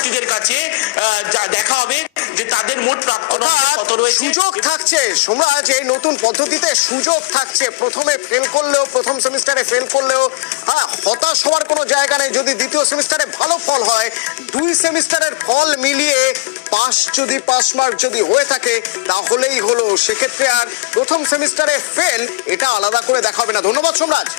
ছাত্রছাত্রীদের কাছে দেখা হবে যে তাদের মোট প্রাপ্ত কত রয়েছে। সুযোগ থাকছে সোমরাজ, এই নতুন পদ্ধতিতে সুযোগ থাকছে। প্রথমে ফেল করলেও, প্রথম সেমিস্টারে ফেল করলেও হতাশ হওয়ার কোনো জায়গা নেই। যদি দ্বিতীয় সেমিস্টারে ভালো ফল হয়, দুই সেমিস্টারের ফল মিলিয়ে যদি পাস মার্ক যদি হয়ে থাকে তাহলেই হলো। সেক্ষেত্রে আর প্রথম সেমিস্টারে ফেল এটা আলাদা করে দেখা হবে না। ধন্যবাদ সোমরাজ।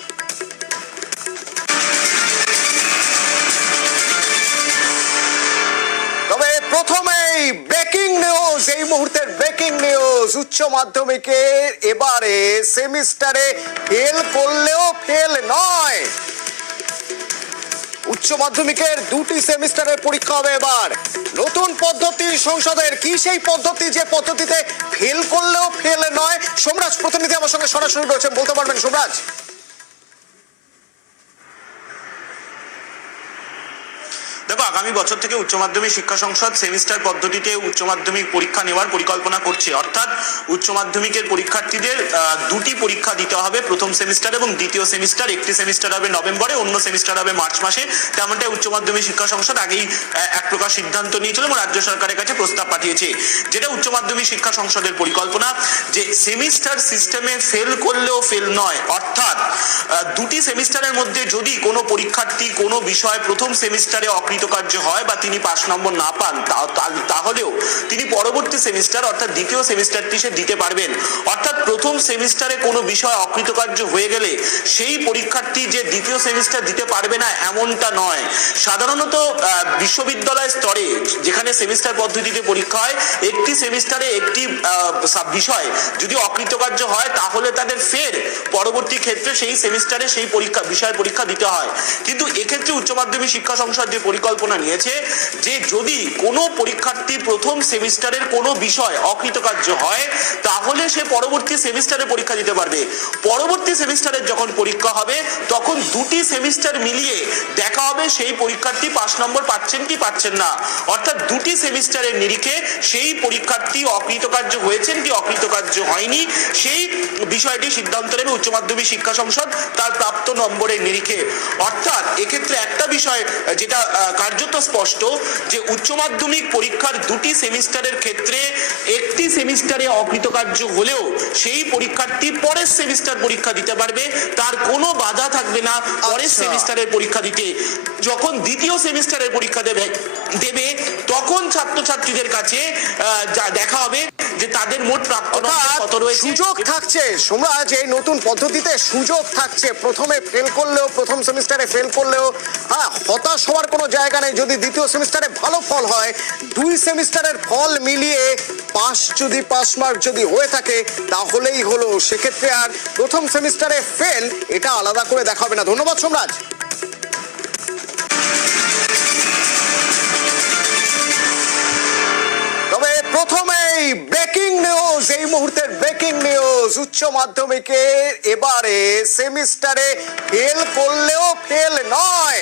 তবে প্রথমেই ব্রেকিং নিউজ, এই মুহূর্তের ব্রেকিং নিউজ, উচ্চ মাধ্যমিকের এবারে সেমিস্টারে ফেল করলেও ফেল নয়। উচ্চ মাধ্যমিকের দুটি সেমিস্টারের পরীক্ষা হবে এবার। নতুন পদ্ধতি সংসদের। কি সেই পদ্ধতি যে পদ্ধতিতে ফেল করলেও ফেল নয়? সোমরাজ প্রতিনিধি আমার সঙ্গে সরাসরি রয়েছেন, বলতে পারবেন সোমরাজ? দেখো, আগামী বছর থেকে উচ্চ মাধ্যমিক শিক্ষা সংসদ সেমিস্টার পদ্ধতিতে উচ্চ মাধ্যমিক পরীক্ষা নেওয়ার পরিকল্পনা করছে। অর্থাৎ উচ্চ মাধ্যমিকের পরীক্ষার্থীদের দুটি পরীক্ষা দিতে হবে, প্রথম সেমিস্টার এবং দ্বিতীয় সেমিস্টার। একটি সেমিস্টার হবে নভেম্বরে, অন্য সেমিস্টার হবে মার্চ মাসে। তেমনটাই উচ্চ মাধ্যমিক শিক্ষা সংসদ আগেই এক প্রকার সিদ্ধান্ত নিয়েছিল এবং রাজ্য সরকারের কাছে প্রস্তাব পাঠিয়েছে। যেটা উচ্চ মাধ্যমিক শিক্ষা সংসদের পরিকল্পনা যে সেমিস্টার সিস্টেমে ফেল করলেও ফেল নয়। অর্থাৎ দুটি সেমিস্টারের মধ্যে যদি কোনো পরীক্ষার্থী কোনো বিষয় প্রথম সেমিস্টারে অকৃতকার্য হয় বা তিনি 5 নম্বর না পান, তাহলেও তিনি পরবর্তী সেমিস্টার অর্থাৎ দ্বিতীয় সেমিস্টারটি সে দিতে পারবেন। অর্থাৎ প্রথম সেমিস্টারে কোনো বিষয় অকৃতকার্য হয়ে গেলে সেই পরীক্ষার্থী যে দ্বিতীয় সেমিস্টার দিতে পারবে না এমনটা নয়। সাধারণত বিশ্ববিদ্যালয় স্তরে যেখানে সেমিস্টার পদ্ধতিতে পরীক্ষা হয়, একটি সেমিস্টারে একটি বিষয় যদি অকৃতকার্য হয় তাহলে তাদের ফের পরবর্তী ক্ষেত্রে সেই সেমিস্টারে সেই বিষয় পরীক্ষা দিতে হয়। কিন্তু এক্ষেত্রে উচ্চ মাধ্যমিক শিক্ষা সংসদ যে পরিকল্পনা নিয়েছে যে যদি কোনো পরীক্ষার্থী প্রথম সেমিস্টারের কোনো বিষয় অকৃতকার্য হয় তাহলে সে পরবর্তী সেমিস্টারে পরীক্ষা দিতে পারবে। পরবর্তী সেমিস্টারের যখন পরীক্ষা হবে তখন দুটি সেমিস্টার মিলিয়ে দেখা হবে সেই পরীক্ষার্থী 5 নম্বর পাচ্ছেন কি পাচ্ছেন না। অর্থাৎ দুটি সেমিস্টারের নিরিখে সেই পরীক্ষার্থী অকৃতকার্য হয়েছেন কি অকৃতকার্য হয়নি সেই বিষয়টি সিদ্ধান্ত নেবে উচ্চ মাধ্যমিক শিক্ষা সংসদ তার প্রাপ্ত নম্বরের নিরিখে। অর্থাৎ এক্ষেত্রে একটা বিষয় যেটা কার্যত স্পষ্ট যে উচ্চ মাধ্যমিক পরীক্ষার দুটি সেমিস্টারের ক্ষেত্রে একটি সেমিস্টারে অকৃতকার্য হলেও সেই পরীক্ষার্থী পরের সেমিস্টার পরীক্ষা দিতে পারবে, তার কোনো বাধা থাকবে না পরের সেমিস্টারের পরীক্ষা দিতে। যখন দ্বিতীয় সেমিস্টারের পরীক্ষা দেবে তখন ছাত্রছাত্রীদের কাছে দেখা হবে যে তাদের মোট প্রাপ্ত কত রয়েছে। সুযোগ থাকছে সোমরাজ, এই নতুন পদ্ধতিতে সুযোগ থাকছে। প্রথমে ফেল করলেও, প্রথম সেমিস্টারে ফেল করলেও হতাশ হওয়ার কোনো জায়গা নেই। যদি দ্বিতীয় সেমিস্টারে ভালো ফল হয়, দুই সেমিস্টারের ফল মিলিয়ে যদি পাস মার্ক যদি হয়ে থাকে তাহলেই হলো। সেক্ষেত্রে আর প্রথম সেমিস্টারে ফেল এটা আলাদা করে দেখা হবে না। ধন্যবাদ সোমরাজ। তবে প্রথমেই ব্রেকিং নিউজ, এই মুহূর্তের ব্রেকিং নিউজ, উচ্চ মাধ্যমিকের এবারে সেমিস্টারে ফেল করলেও ফেল নয়।